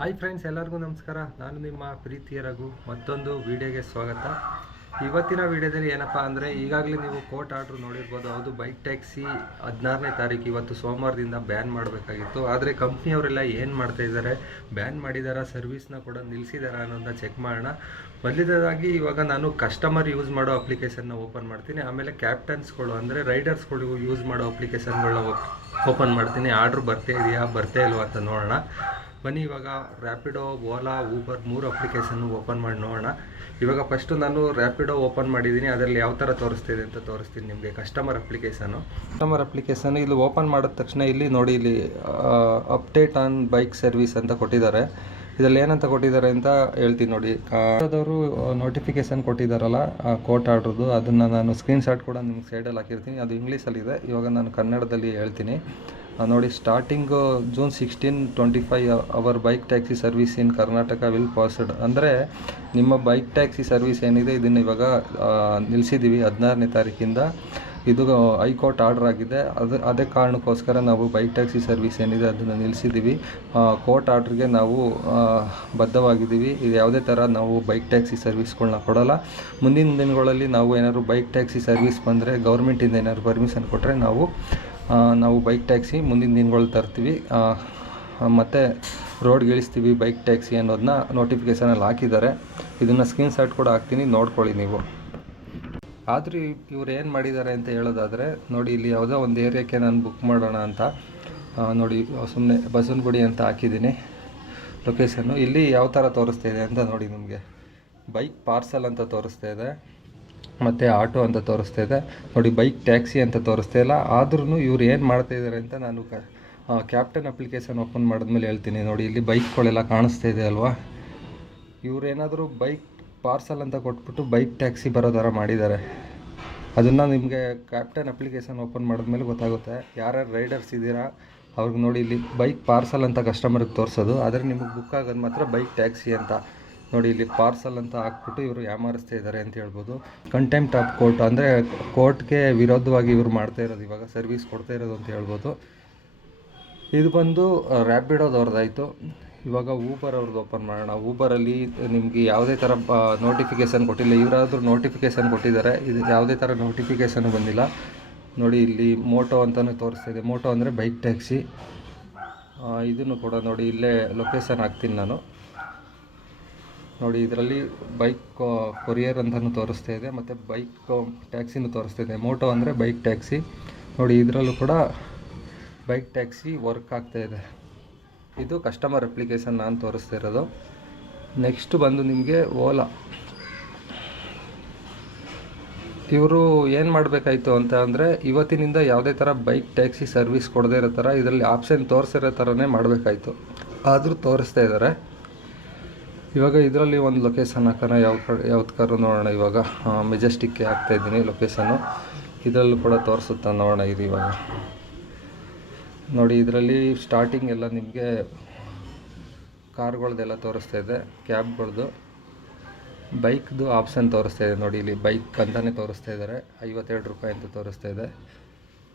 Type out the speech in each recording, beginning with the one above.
Hi friends ಎಲ್ಲರಿಗೂ ನಮಸ್ಕಾರ. ನಾನು ನಿಮ್ಮ ಪ್ರೀತಿಯ ರಘು. ಮತ್ತೊಂದು ವಿಡಿಯೋಗೆ ಸ್ವಾಗತ. ಇವತ್ತಿನ ವಿಡಿಯೋದಲ್ಲಿ ಏನಪ್ಪ ಅಂದರೆ, ಈಗಾಗಲೇ ನೀವು ಕೋರ್ಟ್ ಆರ್ಡ್ರ್ ನೋಡಿರ್ಬೋದು. ಹೌದು ಬೈಕ್ ಟ್ಯಾಕ್ಸಿ ಹದಿನಾರನೇ ತಾರೀಕು ಇವತ್ತು ಸೋಮವಾರದಿಂದ ಬ್ಯಾನ್ ಮಾಡಬೇಕಾಗಿತ್ತು. ಆದರೆ ಕಂಪ್ನಿಯವರೆಲ್ಲ ಏನು ಮಾಡ್ತಾ ಇದ್ದಾರೆ? ಬ್ಯಾನ್ ಮಾಡಿದಾರ ಸರ್ವಿಸ್ನ ಕೂಡ ನಿಲ್ಲಿಸಿದಾರ ಅನ್ನೋದನ್ನ ಚೆಕ್ ಮಾಡೋಣ. ಮೊದಲನೇದಾಗಿ, ಇವಾಗ ನಾನು ಕಸ್ಟಮರ್ ಯೂಸ್ ಮಾಡೋ ಅಪ್ಲಿಕೇಶನ್ನ ಓಪನ್ ಮಾಡ್ತೀನಿ. ಆಮೇಲೆ ಕ್ಯಾಪ್ಟನ್ಸ್ಗಳು ಅಂದರೆ ರೈಡರ್ಸ್ಗಳಿಗೂ ಯೂಸ್ ಮಾಡೋ ಅಪ್ಲಿಕೇಶನ್ಗಳನ್ನ ಓಪನ್ ಮಾಡ್ತೀನಿ. ಆರ್ಡ್ರ್ ಬರ್ತಾ ಇದೆಯಾ, ಬರ್ತಾ ಇಲ್ವಾ ಅಂತ ನೋಡೋಣ. ಬನ್ನಿ, ಇವಾಗ ರ್ಯಾಪಿಡೋ ಓಲಾ ಊಬರ್ ಮೂರು ಅಪ್ಲಿಕೇಶನ್ ಓಪನ್ ಮಾಡಿ ನೋಡೋಣ. ಇವಾಗ ಫಸ್ಟು ನಾನು ರ್ಯಾಪಿಡೋ ಓಪನ್ ಮಾಡಿದ್ದೀನಿ. ಅದರಲ್ಲಿ ಯಾವ ಥರ ತೋರಿಸ್ತಿದೆ ಅಂತ ತೋರಿಸ್ತೀನಿ ನಿಮಗೆ. ಕಸ್ಟಮರ್ ಅಪ್ಲಿಕೇಶನು ಕಸ್ಟಮರ್ ಅಪ್ಲಿಕೇಶನ್ ಇಲ್ಲಿ ಓಪನ್ ಮಾಡಿದ ತಕ್ಷಣ ಇಲ್ಲಿ ನೋಡಿ, ಇಲ್ಲಿ ಅಪ್ಡೇಟ್ ಆನ್ ಬೈಕ್ ಸರ್ವಿಸ್ ಅಂತ ಕೊಟ್ಟಿದ್ದಾರೆ. ಇದರಲ್ಲಿ ಏನಂತ ಕೊಟ್ಟಿದ್ದಾರೆ ಅಂತ ಹೇಳ್ತೀನಿ ನೋಡಿ. ಅದವರು ನೋಟಿಫಿಕೇಶನ್ ಕೊಟ್ಟಿದ್ದಾರಲ್ಲ ಕೋರ್ಟ್ ಆರ್ಡ್ರದ್ದು ಅದನ್ನು ನಾನು ಸ್ಕ್ರೀನ್ಶಾಟ್ ಕೂಡ ನಿಮ್ಗೆ ಸೈಡಲ್ಲಿ ಹಾಕಿರ್ತೀನಿ. ಅದು ಇಂಗ್ಲೀಷಲ್ಲಿದೆ ಇವಾಗ ನಾನು ಕನ್ನಡದಲ್ಲಿ ಹೇಳ್ತೀನಿ. ನೋಡಿ starting June sixteen twenty five hour bike taxi service in Karnataka will paused ಅಂದರೆ, ನಿಮ್ಮ ಬೈಕ್ ಟ್ಯಾಕ್ಸಿ ಸರ್ವಿಸ್ ಏನಿದೆ, ಇದನ್ನು ಇವಾಗ ನಿಲ್ಲಿಸಿದ್ದೀವಿ ಹದಿನಾರನೇ ತಾರೀಕಿಂದ. ಇದು ಹೈಕೋರ್ಟ್ ಆರ್ಡರ್ ಆಗಿದೆ. ಅದು, ಅದೇ ಕಾರಣಕ್ಕೋಸ್ಕರ ನಾವು ಬೈಕ್ ಟ್ಯಾಕ್ಸಿ ಸರ್ವಿಸ್ ಏನಿದೆ, ಅದನ್ನು ನಿಲ್ಲಿಸಿದ್ದೀವಿ ಕೋರ್ಟ್ ಆರ್ಡ್ರಿಗೆ ನಾವು ಬದ್ಧವಾಗಿದ್ದೀವಿ. ಇದು ಯಾವುದೇ ಥರ ನಾವು ಬೈಕ್ ಟ್ಯಾಕ್ಸಿ ಸರ್ವಿಸ್ಗಳನ್ನ ಕೊಡೋಲ್ಲ. ಮುಂದಿನ ದಿನಗಳಲ್ಲಿ ನಾವು ಏನಾದರೂ ಬೈಕ್ ಟ್ಯಾಕ್ಸಿ ಸರ್ವಿಸ್ ಬಂದರೆ ಗೌರ್ಮೆಂಟಿಂದ ಏನಾದ್ರು ಪರ್ಮಿಷನ್ ಕೊಟ್ಟರೆ ನಾವು ನಾವು ಬೈಕ್ ಟ್ಯಾಕ್ಸಿ ಮುಂದಿನ ದಿನಗಳು ತರ್ತೀವಿ. ಮತ್ತು ರೋಡ್ಗೆ ಇಳಿಸ್ತೀವಿ ಬೈಕ್ ಟ್ಯಾಕ್ಸಿ ಅನ್ನೋದನ್ನ ನೋಟಿಫಿಕೇಷನಲ್ಲಿ ಹಾಕಿದ್ದಾರೆ. ಇದನ್ನು ಸ್ಕ್ರೀನ್ ಶಾಟ್ ಕೂಡ ಹಾಕ್ತೀನಿ, ನೋಡ್ಕೊಳ್ಳಿ ನೀವು. ಆದರೂ ಇವ್ರು ಏನು ಮಾಡಿದ್ದಾರೆ ಅಂತ ಹೇಳೋದಾದರೆ, ನೋಡಿ ಇಲ್ಲಿ ಯಾವುದೋ ಒಂದು ಏರಿಯಾಕ್ಕೆ ನಾನು ಬುಕ್ ಮಾಡೋಣ ಅಂತ ನೋಡಿ ಸುಮ್ಮನೆ ಬಸವನಗುಡಿ ಅಂತ ಹಾಕಿದ್ದೀನಿ ಲೊಕೇಶನ್ನು ಇಲ್ಲಿ ಯಾವ ಥರ ತೋರಿಸ್ತಾ ಇದೆ ಅಂತ ನೋಡಿ ನಿಮಗೆ. ಬೈಕ್ ಪಾರ್ಸಲ್ ಅಂತ ತೋರಿಸ್ತಾ ಇದೆ. ಮತ್ತು ಆಟೋ ಅಂತ ತೋರಿಸ್ತಾ ಇದೆ. ನೋಡಿ, ಬೈಕ್, ಟ್ಯಾಕ್ಸಿ ಅಂತ ತೋರಿಸ್ತಾ ಇಲ್ಲ. ಆದ್ರೂ ಇವ್ರು ಏನು ಮಾಡ್ತಾ ಇದ್ದಾರೆ ಅಂತ ನಾನು ಕ ಕ್ಯಾಪ್ಟನ್ ಅಪ್ಲಿಕೇಶನ್ ಓಪನ್ ಮಾಡಿದ್ಮೇಲೆ ಹೇಳ್ತೀನಿ. ನೋಡಿ, ಇಲ್ಲಿ ಬೈಕ್ಗಳೆಲ್ಲ ಕಾಣಿಸ್ತಾ ಇದೆ ಅಲ್ವಾ? ಇವರೇನಾದರೂ ಬೈಕ್ ಪಾರ್ಸಲ್ ಅಂತ ಕೊಟ್ಬಿಟ್ಟು ಬೈಕ್, ಟ್ಯಾಕ್ಸಿ ಬರೋ ಥರ ಮಾಡಿದ್ದಾರೆ. ಅದನ್ನು ನಿಮಗೆ ಕ್ಯಾಪ್ಟನ್ ಅಪ್ಲಿಕೇಶನ್ ಓಪನ್ ಮಾಡಿದ್ಮೇಲೆ ಗೊತ್ತಾಗುತ್ತೆ. ಯಾರ್ಯಾರು ರೈಡರ್ಸ್ ಇದ್ದೀರಾ, ಅವ್ರಿಗೆ ನೋಡಿ ಇಲ್ಲಿ ಬೈಕ್ ಪಾರ್ಸಲ್ ಅಂತ ಕಸ್ಟಮರ್ಗೆ ತೋರಿಸೋದು. ಆದರೆ ನಿಮಗೆ ಬುಕ್ ಆಗೋದು ಮಾತ್ರ ಬೈಕ್, ಟ್ಯಾಕ್ಸಿ ಅಂತ. ನೋಡಿ, ಇಲ್ಲಿ ಪಾರ್ಸಲ್ ಅಂತ ಹಾಕ್ಬಿಟ್ಟು ಇವರು ಯಾಮಾರಿಸ್ತಾ ಇದ್ದಾರೆ ಅಂತ ಹೇಳ್ಬೋದು. ಕಂಟೆಂಪ್ಟ್ ಆಫ್ ಕೋರ್ಟ್ ಅಂದರೆ ಕೋರ್ಟ್ಗೆ ವಿರೋಧವಾಗಿ ಇವರು ಮಾಡ್ತಾ ಇರೋದು, ಇವಾಗ ಸರ್ವಿಸ್ ಕೊಡ್ತಾ ಇರೋದು ಅಂತ ಹೇಳ್ಬೋದು. ಇದು ಬಂದು ರ್ಯಾಪಿಡೋದವ್ರದ್ದಾಯಿತು ಇವಾಗ ಊಬರ್ ಅವ್ರದ್ದು ಓಪನ್ ಮಾಡೋಣ. ಊಬರಲ್ಲಿ ನಿಮಗೆ ಯಾವುದೇ ಥರ ನೋಟಿಫಿಕೇಷನ್ ಕೊಟ್ಟಿಲ್ಲ. ಇವರಾದರೂ ನೋಟಿಫಿಕೇಷನ್ ಕೊಟ್ಟಿದ್ದಾರೆ. ಇದು ಯಾವುದೇ ಥರ ನೋಟಿಫಿಕೇಷನ್ ಬಂದಿಲ್ಲ. ನೋಡಿ, ಇಲ್ಲಿ ಮೋಟೋ ಅಂತಲೂ ತೋರಿಸ್ತಾ ಇದೆ. ಮೋಟೋ ಅಂದರೆ ಬೈಕ್ ಟ್ಯಾಕ್ಸಿ ಇದನ್ನು ಕೂಡ ನೋಡಿ, ಇಲ್ಲೇ ಲೊಕೇಶನ್ ಹಾಕ್ತೀನಿ ನಾನು. ನೋಡಿ, ಇದರಲ್ಲಿ ಬೈಕ್ ಕೊರಿಯರ್ ಅಂತಲೂ ತೋರಿಸ್ತಾ ಇದೆ, ಮತ್ತು ಬೈಕ್ ಟ್ಯಾಕ್ಸಿನೂ ತೋರಿಸ್ತಾ ಇದೆ. ಮೋಟೋ ಅಂದರೆ ಬೈಕ್ ಟ್ಯಾಕ್ಸಿ ನೋಡಿ, ಇದರಲ್ಲೂ ಕೂಡ ಬೈಕ್ ಟ್ಯಾಕ್ಸಿ ವರ್ಕ್ ಆಗ್ತಾ ಇದೆ. ಇದು ಕಸ್ಟಮರ್ ಅಪ್ಲಿಕೇಶನ್ ನಾನು ತೋರಿಸ್ತಾ ಇರೋದು. ನೆಕ್ಸ್ಟ್ ಬಂದು ನಿಮಗೆ ಓಲಾ ಇವರು ಏನು ಮಾಡಬೇಕಾಯ್ತು ಅಂತ ಅಂದರೆ, ಇವತ್ತಿನಿಂದ ಯಾವುದೇ ಥರ ಬೈಕ್ ಟ್ಯಾಕ್ಸಿ ಸರ್ವಿಸ್ ಕೊಡದೇ ಇರೋ ಥರ ಇದರಲ್ಲಿ ಆಪ್ಷನ್ ತೋರಿಸಿರೋ ಥರನೇ ಮಾಡಬೇಕಾಯ್ತು. ಆದರೂ ತೋರಿಸ್ತಾ ಇದ್ದಾರೆ ಇವಾಗ ಇದರಲ್ಲಿ ಒಂದು ಲೊಕೇಶನ್ ಹಾಕೋಣ ಯಾವ ಕಡೆ ಯಾವ್ದಕ್ಕಾದ್ರು ನೋಡೋಣ ಇವಾಗ. ಮೆಜೆಸ್ಟಿಕ್ಗೆ ಹಾಕ್ತಾ ಇದ್ದೀನಿ ಲೊಕೇಶನ್ನು ಇದರಲ್ಲೂ ಕೂಡ ತೋರಿಸುತ್ತಾ ನೋಡೋಣ ಇದು ಇವಾಗ. ನೋಡಿ, ಇದರಲ್ಲಿ ಸ್ಟಾರ್ಟಿಂಗ್ ಎಲ್ಲ ನಿಮಗೆ ಕಾರ್ಗಳ್ದೆಲ್ಲ ತೋರಿಸ್ತಾ ಇದೆ, ಕ್ಯಾಬ್ಗಳ್ದು. ಬೈಕ್ದು ಆಪ್ಷನ್ ತೋರಿಸ್ತಾ ಇದೆ ನೋಡಿ, ಇಲ್ಲಿ ಬೈಕ್ ಅಂತಲೇ ತೋರಿಸ್ತಾ ಇದ್ದಾರೆ ಐವತ್ತೆರಡು ರೂಪಾಯಿ ಅಂತ ತೋರಿಸ್ತಾ ಇದೆ.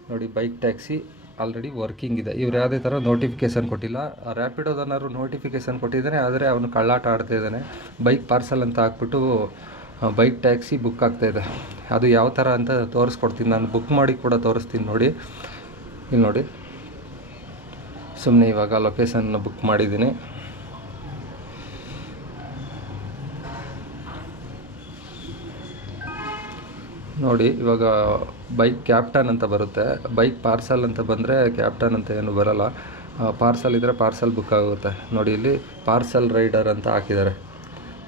ನೋಡಿ, ಬೈಕ್ ಟ್ಯಾಕ್ಸಿ. ಆಲ್ರೆಡಿ ವರ್ಕಿಂಗ್ ಇದೆ. ಇವ್ರು ಯಾವುದೇ ಥರ ನೋಟಿಫಿಕೇಶನ್ ಕೊಟ್ಟಿಲ್ಲ. ರ್ಯಾಪಿಡೋದನ್ನಾರು ನೋಟಿಫಿಕೇಶನ್ ಕೊಟ್ಟಿದ್ದಾನೆ ಆದರೆ ಅವನು ಕಳ್ಳಾಟ ಆಡ್ತಾ ಇದ್ದಾನೆ. ಬೈಕ್ ಪಾರ್ಸಲ್ ಅಂತ ಹಾಕ್ಬಿಟ್ಟು ಬೈಕ್ ಟ್ಯಾಕ್ಸಿ ಬುಕ್ ಆಗ್ತಾ ಇದೆ. ಅದು ಯಾವ ಥರ ಅಂತ ತೋರಿಸ್ಕೊಡ್ತೀನಿ. ನಾನು ಬುಕ್ ಮಾಡಿ ಕೂಡ ತೋರಿಸ್ತೀನಿ ನೋಡಿ. ಇಲ್ಲಿ ನೋಡಿ. ಸುಮ್ಮನೆ ಇವಾಗ ಲೊಕೇಶನ್ನ ಬುಕ್ ಮಾಡಿದ್ದೀನಿ. ನೋಡಿ, ಇವಾಗ ಬೈಕ್ ಕ್ಯಾಪ್ಟನ್ ಅಂತ ಬರುತ್ತೆ. ಬೈಕ್ ಪಾರ್ಸಲ್ ಅಂತ ಬಂದರೆ ಕ್ಯಾಪ್ಟನ್ ಅಂತ ಏನು ಬರಲ್ಲ. ಪಾರ್ಸಲ್ ಇದ್ದರೆ ಪಾರ್ಸಲ್ ಬುಕ್ ಆಗುತ್ತೆ. ನೋಡಿ, ಇಲ್ಲಿ ಪಾರ್ಸಲ್ ರೈಡರ್ ಅಂತ ಹಾಕಿದ್ದಾರೆ.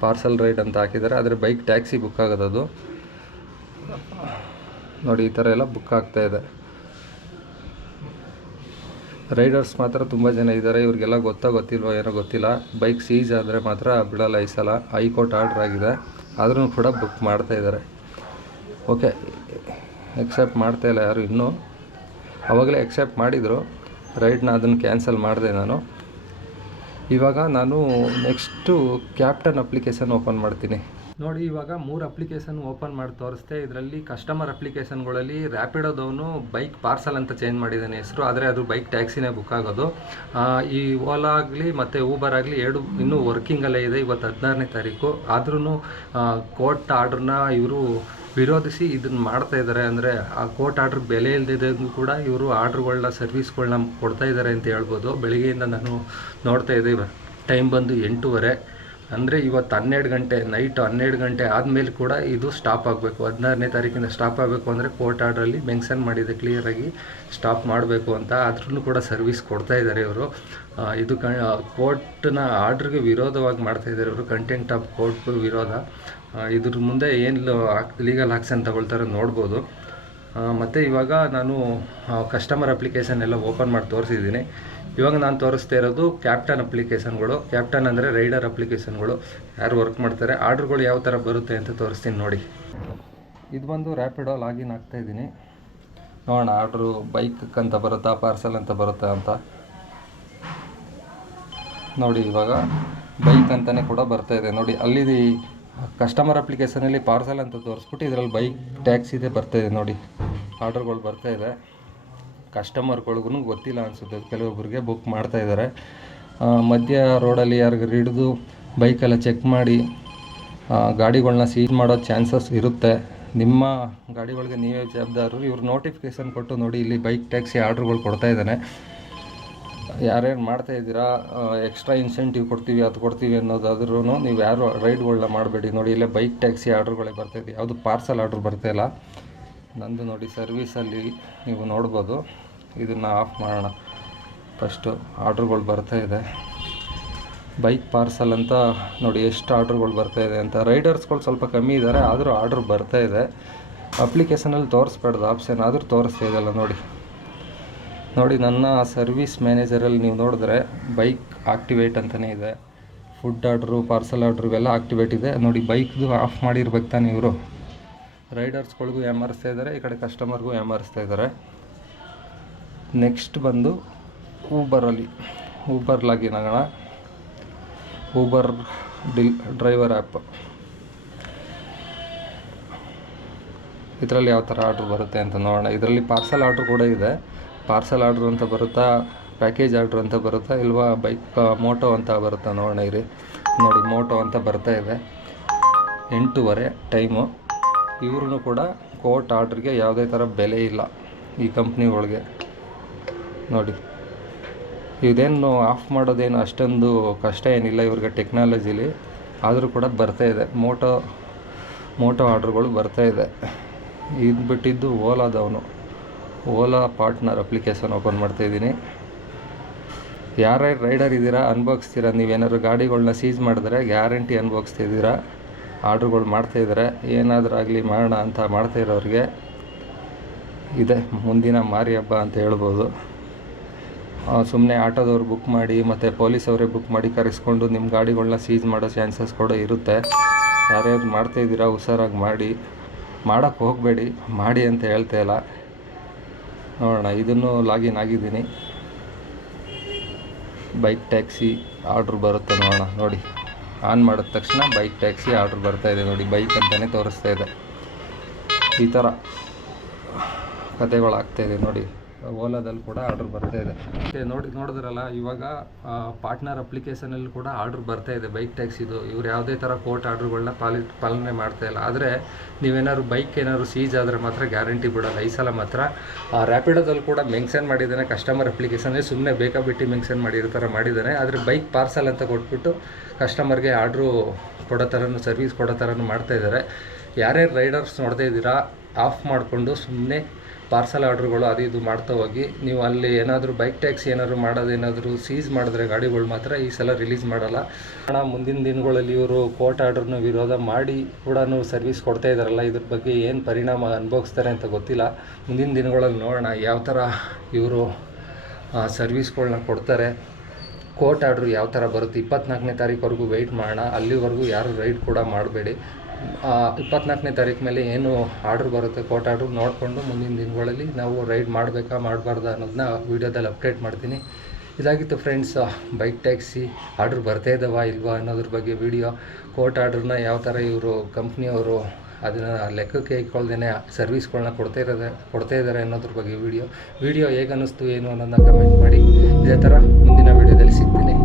ಪಾರ್ಸಲ್ ರೈಡ್ ಅಂತ ಹಾಕಿದ್ದಾರೆ. ಆದರೆ ಬೈಕ್ ಟ್ಯಾಕ್ಸಿ ಬುಕ್ ಆಗೋದದು ನೋಡಿ, ಈ ಥರ ಎಲ್ಲ ಬುಕ್ ಆಗ್ತಾ ಇದೆ. ರೈಡರ್ಸ್ ಮಾತ್ರ ತುಂಬ ಜನ ಇದ್ದಾರೆ. ಇವ್ರಿಗೆಲ್ಲ ಗೊತ್ತಾ ಗೊತ್ತಿಲ್ವೋ ಏನೋ ಗೊತ್ತಿಲ್ಲ. ಬೈಕ್ ಸೀಸ್ ಆದರೆ ಮಾತ್ರ ಬಿಡಲ್ಲ ಈ ಸಲ. ಹೈಕೋರ್ಟ್ ಆರ್ಡ್ರ್ ಆಗಿದೆ. ಆದ್ರೂ ಕೂಡ ಬುಕ್ ಮಾಡ್ತಾ ಇದ್ದಾರೆ. ಓಕೆ ಎಕ್ಸೆಪ್ಟ್ ಮಾಡ್ತಾ ಇಲ್ಲ ಯಾರು ಇನ್ನೂ. ಆವಾಗಲೇ ಎಕ್ಸೆಪ್ಟ್ ಮಾಡಿದರು. ರೈಡ್ನ ಅದನ್ನು ಕ್ಯಾನ್ಸಲ್ ಮಾಡಿದೆ ನಾನು. ಇವಾಗ ನಾನು ನೆಕ್ಸ್ಟು ಕ್ಯಾಪ್ಟನ್ ಅಪ್ಲಿಕೇಶನ್ ಓಪನ್ ಮಾಡ್ತೀನಿ. ನೋಡಿ, ಇವಾಗ ಮೂರು ಅಪ್ಲಿಕೇಶನ್ ಓಪನ್ ಮಾಡಿ ತೋರಿಸ್ದೆ. ಇದರಲ್ಲಿ ಕಸ್ಟಮರ್ ಅಪ್ಲಿಕೇಶನ್ಗಳಲ್ಲಿ ರ್ಯಾಪಿಡೋದವನು ಬೈಕ್ ಪಾರ್ಸಲ್ ಅಂತ ಚೇಂಜ್ ಮಾಡಿದ್ದಾನೆ ಹೆಸರು. ಆದರೆ ಅದು ಬೈಕ್ ಟ್ಯಾಕ್ಸಿನೇ ಬುಕ್ ಆಗೋದು. ಈ ಓಲಾ ಆಗಲಿ ಮತ್ತು ಊಬರ್ ಆಗಲಿ ಎರಡು ಇನ್ನೂ ವರ್ಕಿಂಗಲ್ಲೇ ಇದೆ ಇವತ್ತು ಹದಿನಾರನೇ ತಾರೀಕು. ಆದ್ರೂ ಕೋರ್ಟ್ ಆರ್ಡ್ರನ್ನ ಇವರು ವಿರೋಧಿಸಿ ಇದನ್ನು ಮಾಡ್ತಾ ಇದ್ದಾರೆ ಅಂದರೆ ಆ ಕೋರ್ಟ್ ಆರ್ಡ್ರ್ ಬೆಲೆ ಇಲ್ಲದಿದ್ದಂಗೂ ಕೂಡ ಇವರು ಆರ್ಡ್ರ್ಗಳನ್ನ ಸರ್ವಿಸ್ಗಳನ್ನ ಕೊಡ್ತಾ ಇದ್ದಾರೆ ಅಂತ ಹೇಳ್ಬೋದು. ಬೆಳಿಗ್ಗೆಯಿಂದ ನಾನು ನೋಡ್ತಾ ಇದ್ದೀವಿ ಟೈಮ್ ಬಂದು ಎಂಟೂವರೆ. ಅಂದರೆ ಇವತ್ತು ಹನ್ನೆರಡು ಗಂಟೆ ನೈಟ್ ಹನ್ನೆರಡು ಗಂಟೆ ಆದಮೇಲೆ ಕೂಡ ಇದು ಸ್ಟಾಪ್ ಆಗಬೇಕು. ಹದಿನಾರನೇ ತಾರೀಕಿಂದ ಸ್ಟಾಪ್ ಆಗಬೇಕು ಅಂದರೆ ಕೋರ್ಟ್ ಆರ್ಡ್ರಲ್ಲಿ ಮೆನ್ಷನ್ ಮಾಡಿದೆ ಕ್ಲಿಯರಾಗಿ ಸ್ಟಾಪ್ ಮಾಡಬೇಕು ಅಂತ. ಆದ್ರೂ ಕೂಡ ಸರ್ವಿಸ್ ಕೊಡ್ತಾ ಇದ್ದಾರೆ ಇವರು. ಇದು ಕ ಕೋರ್ಟ್ನ ಆರ್ಡ್ರಿಗೆ ವಿರೋಧವಾಗಿ ಮಾಡ್ತಾ ಇದ್ದಾರೆ ಇವರು. ಕಂಟೆಂಟ್ ಆಫ್ ಕೋರ್ಟ್ ವಿರೋಧ. ಇದ್ರ ಮುಂದೆ ಏನು ಲೀಗಲ್ ಆ್ಯಕ್ಷನ್ ತಗೊಳ್ತಾರೆ ನೋಡ್ಬೋದು. ಮತ್ತು ಇವಾಗ ನಾನು ಕಸ್ಟಮರ್ ಅಪ್ಲಿಕೇಶನ್ ಎಲ್ಲ ಓಪನ್ ಮಾಡಿ ತೋರಿಸಿದ್ದೀನಿ. ಇವಾಗ ನಾನು ತೋರಿಸ್ತಾ ಇರೋದು ಕ್ಯಾಪ್ಟನ್ ಅಪ್ಲಿಕೇಶನ್ಗಳು ಕ್ಯಾಪ್ಟನ್ ಅಂದರೆ ರೈಡರ್ ಅಪ್ಲಿಕೇಶನ್ಗಳು ಯಾರು ವರ್ಕ್ ಮಾಡ್ತಾರೆ ಆರ್ಡ್ರ್ಗಳು ಯಾವ ಥರ ಬರುತ್ತೆ ಅಂತ ತೋರಿಸ್ತೀನಿ ನೋಡಿ. ಇದು ಬಂದು ರ್ಯಾಪಿಡೋ ಲಾಗಿನ್ ಆಗ್ತಾ ಇದ್ದೀನಿ. ನೋಡೋಣ ಆರ್ಡ್ರು ಬೈಕ್ ಅಂತ ಬರುತ್ತಾ ಪಾರ್ಸಲ್ ಅಂತ ಬರುತ್ತಾ ಅಂತ. ನೋಡಿ ಇವಾಗ ಬೈಕ್ ಅಂತಲೇ ಕೂಡ ಬರ್ತಾ ಇದೆ. ನೋಡಿ ಅಲ್ಲಿ ಕಸ್ಟಮರ್ ಅಪ್ಲಿಕೇಶನಲ್ಲಿ ಪಾರ್ಸಲ್ ಅಂತ ತೋರಿಸ್ಬಿಟ್ಟು ಇದರಲ್ಲಿ ಬೈಕ್ ಟ್ಯಾಕ್ಸ್ ಇದೆ ಬರ್ತಾ ಇದೆ ನೋಡಿ. ಆರ್ಡರ್ಗಳು ಬರ್ತಾಯಿದೆ ಕಸ್ಟಮರ್ಗಳಿಗೂ ಗೊತ್ತಿಲ್ಲ ಅನಿಸುತ್ತೆ. ಕೆಲವೊಬ್ಬರಿಗೆ ಬುಕ್ ಮಾಡ್ತಾ ಆ, ಮಧ್ಯ ರೋಡಲ್ಲಿ ಯಾರಿಗಾರು ಹಿಡಿದು ಬೈಕೆಲ್ಲ ಚೆಕ್ ಮಾಡಿ ಗಾಡಿಗಳನ್ನ ಸೀಜ್ ಮಾಡೋ ಚಾನ್ಸಸ್ ಇರುತ್ತೆ. ನಿಮ್ಮ ಗಾಡಿಗಳಿಗೆ ನೀವೇ ಜವಾಬ್ದಾರರು. ಇವರು ನೋಟಿಫಿಕೇಶನ್ ಕೊಟ್ಟು ನೋಡಿ ಇಲ್ಲಿ ಬೈಕ್ ಟ್ಯಾಕ್ಸಿ ಆರ್ಡ್ರ್ಗಳು ಕೊಡ್ತಾ ಇದ್ದಾನೆ. ಯಾರ್ಯಾರು ಮಾಡ್ತಾ ಇದ್ದೀರಾ ಎಕ್ಸ್ಟ್ರಾ ಇನ್ಸೆಂಟಿವ್ ಕೊಡ್ತೀವಿ, ಅದು ಕೊಡ್ತೀವಿ ಅನ್ನೋದಾದ್ರೂ ನೀವು ಯಾರು ರೈಡ್ಗಳನ್ನ ಮಾಡಬೇಡಿ. ನೋಡಿ, ಇಲ್ಲೇ ಬೈಕ್ ಟ್ಯಾಕ್ಸಿ ಆರ್ಡ್ರ್ಗಳೇ ಬರ್ತಾಯಿದೆ ಯಾವುದು ಪಾರ್ಸಲ್ ಆರ್ಡ್ರ್ ಬರ್ತಾಯಿಲ್ಲ ನಂದು ನೋಡಿ ಸರ್ವೀಸಲ್ಲಿ ನೀವು ನೋಡ್ಬೋದು. ಇದನ್ನು ಆಫ್ ಮಾಡೋಣ. ಫಸ್ಟು ಆರ್ಡ್ರ್ಗಳು ಬರ್ತಾ ಇದೆ. ಬೈಕ್ ಪಾರ್ಸಲ್ ಅಂತ ನೋಡಿ, ಎಷ್ಟು ಆರ್ಡ್ರ್ಗಳು ಬರ್ತಾ ಇದೆ ಅಂತ. ರೈಡರ್ಸ್ಗಳು ಸ್ವಲ್ಪ ಕಮ್ಮಿ ಇದ್ದಾರೆ ಆದರೂ ಆರ್ಡ್ರ್ ಬರ್ತಾ ಇದೆ. ಅಪ್ಲಿಕೇಶನಲ್ಲಿ ತೋರಿಸ್ಬೇಡ್ದು ಆಪ್ಷನ್ ಆದರೂ ತೋರಿಸ್ತಾ ಇದೆಯಲ್ಲ ನೋಡಿ. ನೋಡಿ, ನನ್ನ ಸರ್ವಿಸ್ ಮ್ಯಾನೇಜರಲ್ಲಿ ನೀವು ನೋಡಿದ್ರೆ ಬೈಕ್ ಆಕ್ಟಿವೇಟ್ ಅಂತಲೇ ಇದೆ. ಫುಡ್ ಆರ್ಡ್ರು, ಪಾರ್ಸಲ್ ಆರ್ಡ್ರು ಇವೆಲ್ಲ ಆಕ್ಟಿವೇಟ್ ಇದೆ. ನೋಡಿ, ಬೈಕ್ದು ಆಫ್ ಮಾಡಿರ್ಬೇಕು ತಾನೆ ಇವರು. ರೈಡರ್ಸ್ಗಳಿಗೂ ಏಮಾರಿಸ್ತಾ ಇದ್ದಾರೆ, ಈ ಕಡೆ ಕಸ್ಟಮರ್ಗೂ ಏಮಾರಿಸ್ತಾ ಇದ್ದಾರೆ. ನೆಕ್ಸ್ಟ್ ಬಂದು ಊಬರಲ್ಲಿ. ಊಬರ್ ಲಾಗಿನ್ ಆಗೋಣ ಊಬರ್ ಡಿಲ್ ಡ್ರೈವರ್ ಆ್ಯಪ್. ಇದರಲ್ಲಿ ಯಾವ ಥರ ಆರ್ಡ್ರ್ ಬರುತ್ತೆ ಅಂತ ನೋಡೋಣ. ಇದರಲ್ಲಿ ಪಾರ್ಸಲ್ ಆರ್ಡ್ರ್ ಕೂಡ ಇದೆ. ಪಾರ್ಸಲ್ ಆರ್ಡ್ರ್ ಅಂತ ಬರುತ್ತಾ, ಪ್ಯಾಕೇಜ್ ಆರ್ಡ್ರ್ ಅಂತ ಬರುತ್ತಾ, ಇಲ್ವಾ ಬೈಕ್ ಮೋಟೋ ಅಂತ ಬರುತ್ತಾ ನೋಡೋಣ ಇರಿ. ನೋಡಿ, ಮೋಟೋ ಅಂತ ಬರ್ತಾ ಇದೆ. ಎಂಟೂವರೆ ಟೈಮು. ಇವ್ರೂ ಕೂಡ ಕೋಟ್ ಆರ್ಡ್ರಿಗೆ ಯಾವುದೇ ಥರ ಬೆಲೆ ಇಲ್ಲ ಈ ಕಂಪ್ನಿಗಳಿಗೆ ನೋಡಿ, ಇದೇನು ಆಫ್ ಮಾಡೋದೇನು ಅಷ್ಟೊಂದು ಕಷ್ಟ ಏನಿಲ್ಲ ಇವ್ರಿಗೆ ಟೆಕ್ನಾಲಜಿಲಿ. ಆದರೂ ಕೂಡ ಬರ್ತಾ ಇದೆ. ಮೋಟೋ ಮೋಟೋ ಆರ್ಡ್ರ್ಗಳು ಬರ್ತಾ ಇದೆ. ಇದು ಬಿಟ್ಟಿದ್ದು ಓಲಾದವನು. ಓಲಾ ಪಾರ್ಟ್ನರ್ ಅಪ್ಲಿಕೇಶನ್ ಓಪನ್ ಮಾಡ್ತಾಯಿದ್ದೀನಿ ಯಾರ್ಯಾರು ರೈಡರ್ ಇದ್ದೀರಾ ಅನ್ಭೋಗಿಸ್ತೀರಾ ನೀವೇನಾದ್ರು ಗಾಡಿಗಳನ್ನ ಸೀಸ್ ಮಾಡಿದ್ರೆ ಗ್ಯಾರಂಟಿ ಅನ್ಭೋಗಿಸ್ತಿದ್ದೀರಾ ಆರ್ಡ್ರುಗಳು ಮಾಡ್ತಾಯಿದ್ದಾರೆ ಏನಾದರೂ ಆಗಲಿ ಮಾಡೋಣ ಅಂತ ಮಾಡ್ತಾ ಇರೋರಿಗೆ ಇದೆ, ಮುಂದಿನ ಮಾರಿ ಹಬ್ಬ ಅಂತ ಹೇಳ್ಬೋದು. ಸುಮ್ಮನೆ ಆಟೋದವ್ರು ಬುಕ್ ಮಾಡಿ, ಮತ್ತು ಪೊಲೀಸವರೇ ಬುಕ್ ಮಾಡಿ ಕರೆಸ್ಕೊಂಡು ನಿಮ್ಮ ಗಾಡಿಗಳನ್ನ ಸೀಸ್ ಮಾಡೋ ಚಾನ್ಸಸ್ ಕೂಡ ಇರುತ್ತೆ. ಯಾರ್ಯಾರು ಮಾಡ್ತಾ ಇದ್ದೀರಾ, ಹುಷಾರಾಗಿ ಮಾಡಿ. ಮಾಡೋಕ್ಕೆ ಹೋಗಬೇಡಿ, ಮಾಡಿ ಅಂತ ಹೇಳ್ತಾ ಇಲ್ಲ. ನೋಡೋಣ, ಇದನ್ನು ಲಾಗಿನ್ ಆಗಿದ್ದೀನಿ. ಬೈಕ್ ಟ್ಯಾಕ್ಸಿ ಆರ್ಡ್ರ್ ಬರುತ್ತೆ ನೋಡೋಣ, ನೋಡಿ. ಆನ್ ಮಾಡಿದ ತಕ್ಷಣ ಬೈಕ್ ಟ್ಯಾಕ್ಸಿ ಆರ್ಡ್ರ್ ಬರ್ತಾ ಇದೆ ನೋಡಿ, ಬೈಕ್ ಅಂತಲೇ ತೋರಿಸ್ತಾ ಇದೆ. ಈ ಥರ ಕತೆಗಳು ಆಗ್ತಾ ನೋಡಿ. ಓಲಾದಲ್ಲಿ ಕೂಡ ಆರ್ಡ್ರ್ ಬರ್ತಾ ಇದೆ. ನೋಡಿ ನೋಡಿದ್ರಲ್ಲ, ಇವಾಗ ಪಾರ್ಟ್ನರ್ ಅಪ್ಲಿಕೇಶನಲ್ಲಿ ಕೂಡ ಆರ್ಡ್ರ್ ಬರ್ತಾ ಇದೆ ಬೈಕ್ ಟ್ಯಾಕ್ಸಿದು ಇವ್ರು ಯಾವುದೇ ಥರ ಕೋರ್ಟ್ ಆರ್ಡ್ರ್ಗಳನ್ನ ಪಾಲಿ ಪಾಲನೆ ಮಾಡ್ತಾ ಇಲ್ಲ. ಆದರೆ, ನೀವೇನಾದ್ರು ಬೈಕ್ ಏನಾದ್ರು ಸೀಜ್ ಆದರೆ ಮಾತ್ರ ಗ್ಯಾರಂಟಿ ಬಿಡೋಲ್ಲ. ಈ ಸಲ ಮಾತ್ರ ರ್ಯಾಪಿಡೋದಲ್ಲಿ ಕೂಡ ಮೆನ್ಷನ್ ಮಾಡಿದ್ದಾನೆ. ಕಸ್ಟಮರ್ ಅಪ್ಲಿಕೇಶನ್ನೇ ಸುಮ್ಮನೆ ಬೇಕಾಬಿಟ್ಟು ಮೆನ್ಷನ್ ಮಾಡಿರೋ ಥರ ಮಾಡಿದ್ದಾನೆ. ಆದರೆ ಬೈಕ್ ಪಾರ್ಸಲ್ ಅಂತ ಕೊಟ್ಬಿಟ್ಟು ಕಸ್ಟಮರ್ಗೆ ಆರ್ಡ್ರು ಕೊಡೋ ಥರನೂ ಸರ್ವಿಸ್ ಕೊಡೋ ಥರನೂ ಮಾಡ್ತಾ ಇದ್ದಾರೆ. ಯಾರ್ಯಾರು ರೈಡರ್ಸ್ ನೋಡ್ತಾ ಇದ್ದೀರಾ ಆಫ್ ಮಾಡಿಕೊಂಡು ಸುಮ್ಮನೆ ಪಾರ್ಸಲ್ ಆರ್ಡ್ರ್ಗಳು ಅದು ಇದು ಮಾಡ್ತಾ ಹೋಗಿ, ನೀವು ಅಲ್ಲಿ ಏನಾದರೂ ಬೈಕ್ ಟ್ಯಾಕ್ಸಿ ಏನಾದರೂ ಮಾಡೋದೇನಾದರೂ ಸೀಸ್ ಮಾಡಿದ್ರೆ ಗಾಡಿಗಳು ಮಾತ್ರ ಈ ಸಲ ರಿಲೀಸ್ ಮಾಡಲ್ಲ. ಹಣ ಮುಂದಿನ ದಿನಗಳಲ್ಲಿ ಇವರು ಕೋರ್ಟ್ ಆರ್ಡ್ರನ್ನ ವಿರೋಧ ಮಾಡಿ ಕೂಡ ಸರ್ವಿಸ್ ಕೊಡ್ತಾ ಇದ್ದಾರಲ್ಲ ಇದ್ರ ಬಗ್ಗೆ ಏನು ಪರಿಣಾಮ ಅನುಭವಿಸ್ತಾರೆ ಅಂತ ಗೊತ್ತಿಲ್ಲ. ಮುಂದಿನ ದಿನಗಳಲ್ಲಿ ನೋಡೋಣ ಯಾವ ಥರ ಇವರು ಸರ್ವಿಸ್ಗಳನ್ನ ಕೊಡ್ತಾರೆ. ಕೋರ್ಟ್ ಆರ್ಡ್ರ್ ಯಾವ ಥರ ಬರುತ್ತೆ, ಇಪ್ಪತ್ನಾಲ್ಕನೇ ತಾರೀಕುವರೆಗೂ ವೆಯ್ಟ್ ಮಾಡೋಣ, ಅಲ್ಲಿವರೆಗೂ ಯಾರು ರೈಡ್ ಕೂಡ ಮಾಡಬೇಡಿ. ಇಪ್ಪತ್ನಾಲ್ಕನೇ ತಾರೀಕು ಮೇಲೆ ಏನು ಆರ್ಡ್ರ್ ಬರುತ್ತೆ, ಕೋರ್ಟ್ ಆರ್ಡ್ರ್ ನೋಡಿಕೊಂಡು ಮುಂದಿನ ದಿನಗಳಲ್ಲಿ ನಾವು ರೈಡ್ ಮಾಡಬೇಕಾ ಮಾಡಬಾರ್ದಾ ಅನ್ನೋದನ್ನ ವೀಡಿಯೋದಲ್ಲಿ ಅಪ್ಡೇಟ್ ಮಾಡ್ತೀನಿ. ಇದಾಗಿತ್ತು ಫ್ರೆಂಡ್ಸ್ ಬೈಕ್ ಟ್ಯಾಕ್ಸಿ ಆರ್ಡ್ರ್ ಬರ್ತಾ ಇದ್ದಾವಾ ಇಲ್ವಾ ಅನ್ನೋದ್ರ ಬಗ್ಗೆ ವಿಡಿಯೋ. ಕೋರ್ಟ್ ಆರ್ಡ್ರನ್ನ ಯಾವ ಥರ ಇವರು ಕಂಪ್ನಿಯವರು ಅದನ್ನು ಲೆಕ್ಕಕ್ಕೆ ಇಟ್ಕೊಳ್ದೇ ಸರ್ವಿಸ್ಗಳನ್ನ ಕೊಡ್ತಾ ಇರೋದೆ, ಕೊಡ್ತಾ ಇದ್ದಾರೆ ಅನ್ನೋದ್ರ ಬಗ್ಗೆ ವಿಡಿಯೋ. ವಿಡಿಯೋ ಹೇಗೆ ಅನ್ನಿಸ್ತು ಏನು ಅನ್ನೋದನ್ನ ಕಮೆಂಟ್ ಮಾಡಿ. ಇದೇ ಥರ ಮುಂದಿನ ವಿಡಿಯೋದಲ್ಲಿ ಸಿಗ್ತೀನಿ.